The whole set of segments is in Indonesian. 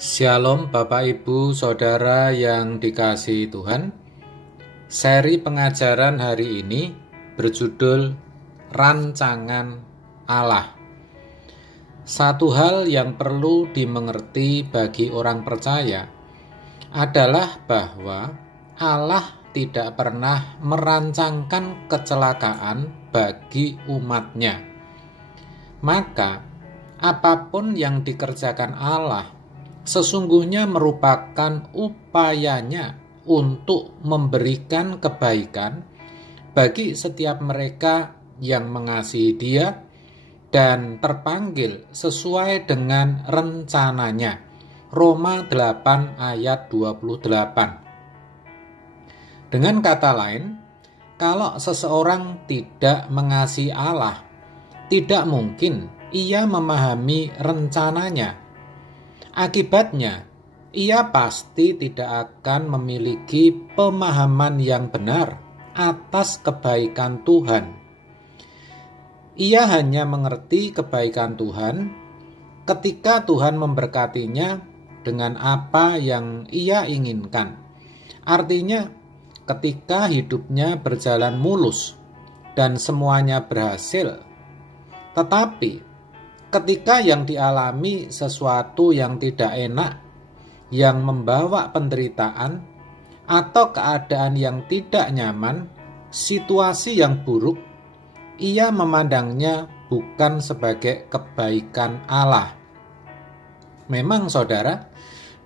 Shalom Bapak Ibu Saudara yang dikasihi Tuhan. Seri pengajaran hari ini berjudul Rancangan Allah. Satu hal yang perlu dimengerti bagi orang percaya adalah bahwa Allah tidak pernah merancangkan kecelakaan bagi umatnya. Maka apapun yang dikerjakan Allah sesungguhnya merupakan upayanya untuk memberikan kebaikan bagi setiap mereka yang mengasihi Dia dan terpanggil sesuai dengan rencananya. Roma 8 ayat 28. Dengan kata lain, kalau seseorang tidak mengasihi Allah, tidak mungkin ia memahami rencananya. Akibatnya, ia pasti tidak akan memiliki pemahaman yang benar atas kebaikan Tuhan. Ia hanya mengerti kebaikan Tuhan ketika Tuhan memberkatinya dengan apa yang ia inginkan. Artinya, ketika hidupnya berjalan mulus dan semuanya berhasil. Tetapi ketika yang dialami sesuatu yang tidak enak, yang membawa penderitaan, atau keadaan yang tidak nyaman, situasi yang buruk, ia memandangnya bukan sebagai kebaikan Allah. Memang saudara,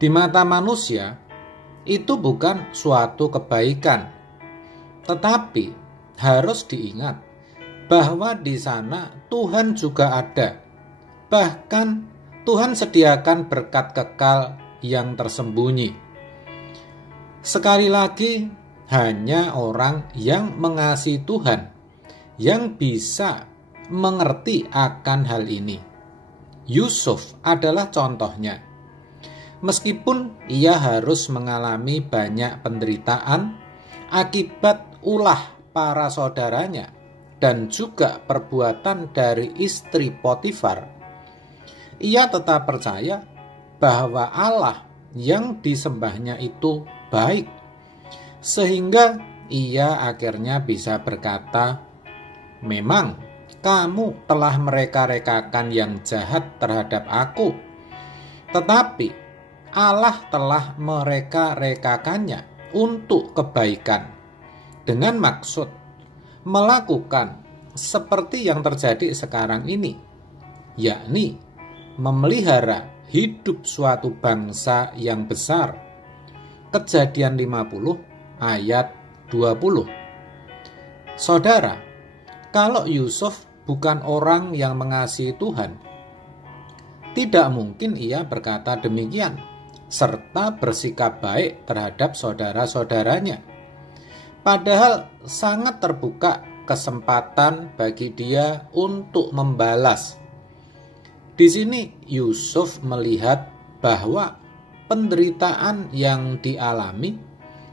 di mata manusia, itu bukan suatu kebaikan. Tetapi harus diingat bahwa di sana Tuhan juga ada. Bahkan Tuhan sediakan berkat kekal yang tersembunyi. Sekali lagi, hanya orang yang mengasihi Tuhan yang bisa mengerti akan hal ini. Yusuf adalah contohnya. Meskipun ia harus mengalami banyak penderitaan akibat ulah para saudaranya dan juga perbuatan dari istri Potifar, ia tetap percaya bahwa Allah yang disembahnya itu baik, sehingga ia akhirnya bisa berkata, "Memang kamu telah mereka-rekakan yang jahat terhadap aku, tetapi Allah telah mereka-rekakannya untuk kebaikan, dengan maksud melakukan seperti yang terjadi sekarang ini, yakni memelihara hidup suatu bangsa yang besar." Kejadian 50 ayat 20. Saudara, kalau Yusuf bukan orang yang mengasihi Tuhan, tidak mungkin ia berkata demikian serta bersikap baik terhadap saudara-saudaranya. Padahal sangat terbuka kesempatan bagi dia untuk membalas. Di sini Yusuf melihat bahwa penderitaan yang dialami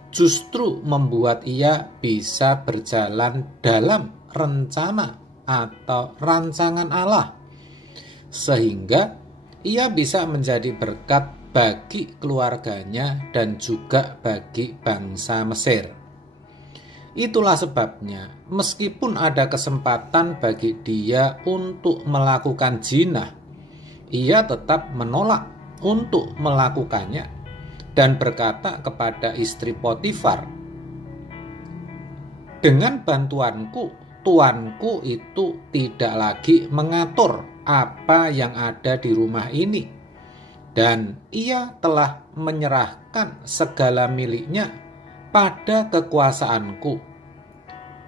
justru membuat ia bisa berjalan dalam rencana atau rancangan Allah, sehingga ia bisa menjadi berkat bagi keluarganya dan juga bagi bangsa Mesir. Itulah sebabnya meskipun ada kesempatan bagi dia untuk melakukan zina, ia tetap menolak untuk melakukannya dan berkata kepada istri Potifar, "Dengan bantuanku, tuanku itu tidak lagi mengatur apa yang ada di rumah ini, dan ia telah menyerahkan segala miliknya pada kekuasaanku.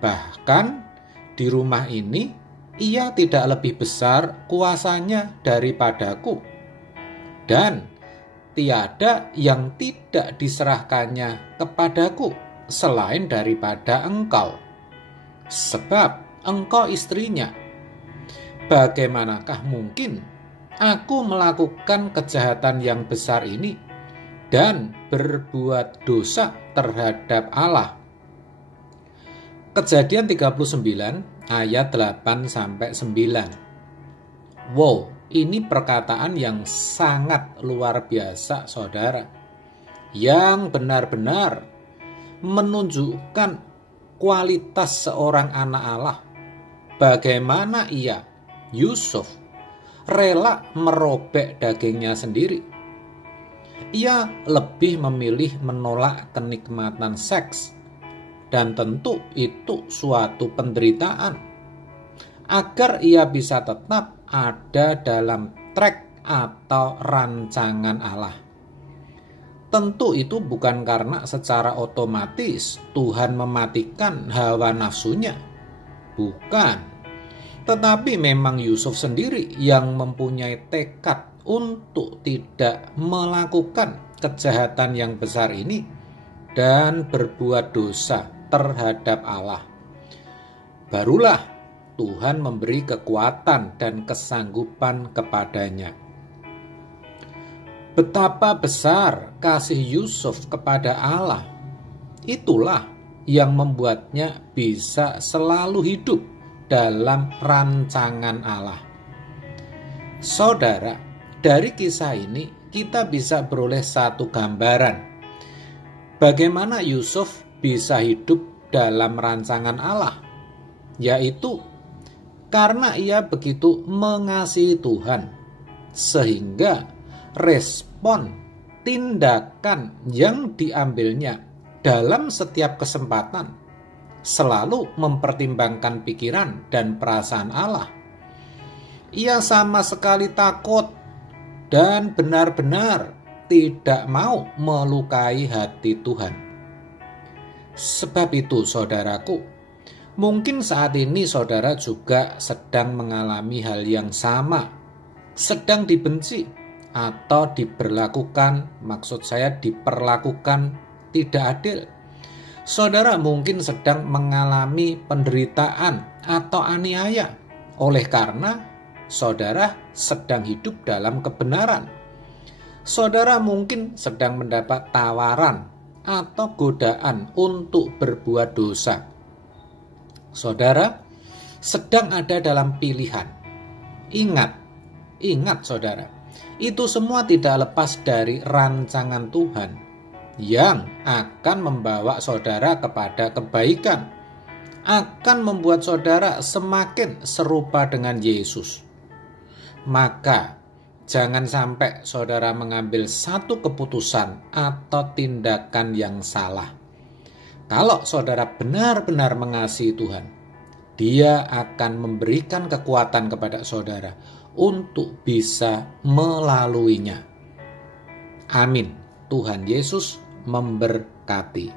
Bahkan di rumah ini ia tidak lebih besar kuasanya daripadaku, dan tiada yang tidak diserahkannya kepadaku selain daripada engkau, sebab engkau istrinya. Bagaimanakah mungkin aku melakukan kejahatan yang besar ini dan berbuat dosa terhadap Allah?" Kejadian 39 ayat 8-9. Wow, Ini perkataan yang sangat luar biasa, saudara, yang benar-benar menunjukkan kualitas seorang anak Allah. Bagaimana ia, Yusuf, rela merobek dagingnya sendiri. Ia lebih memilih menolak kenikmatan seks, dan tentu itu suatu penderitaan, agar ia bisa tetap ada dalam track atau rancangan Allah. Tentu itu bukan karena secara otomatis Tuhan mematikan hawa nafsunya. Bukan. Tetapi memang Yusuf sendiri yang mempunyai tekad untuk tidak melakukan kejahatan yang besar ini dan berbuat dosa terhadap Allah. Barulah Tuhan memberi kekuatan dan kesanggupan kepadanya. Betapa besar kasih Yusuf kepada Allah. Itulah yang membuatnya bisa selalu hidup dalam rancangan Allah. Saudara, dari kisah ini kita bisa beroleh satu gambaran bagaimana Yusuf bisa hidup dalam rancangan Allah, yaitu karena ia begitu mengasihi Tuhan, sehingga respon tindakan yang diambilnya dalam setiap kesempatan selalu mempertimbangkan pikiran dan perasaan Allah. Ia sama sekali takut dan benar-benar tidak mau melukai hati Tuhan. Sebab itu, saudaraku, mungkin saat ini saudara juga sedang mengalami hal yang sama, sedang dibenci atau diperlakukan tidak adil. Saudara mungkin sedang mengalami penderitaan atau aniaya oleh karena saudara sedang hidup dalam kebenaran. Saudara mungkin sedang mendapat tawaran atau godaan untuk berbuat dosa. Saudara sedang ada dalam pilihan. Ingat saudara, itu semua tidak lepas dari rancangan Tuhan yang akan membawa saudara kepada kebaikan, akan membuat saudara semakin serupa dengan Yesus. Maka jangan sampai saudara mengambil satu keputusan atau tindakan yang salah. Kalau saudara benar-benar mengasihi Tuhan, Dia akan memberikan kekuatan kepada saudara untuk bisa melaluinya. Amin. Tuhan Yesus memberkati.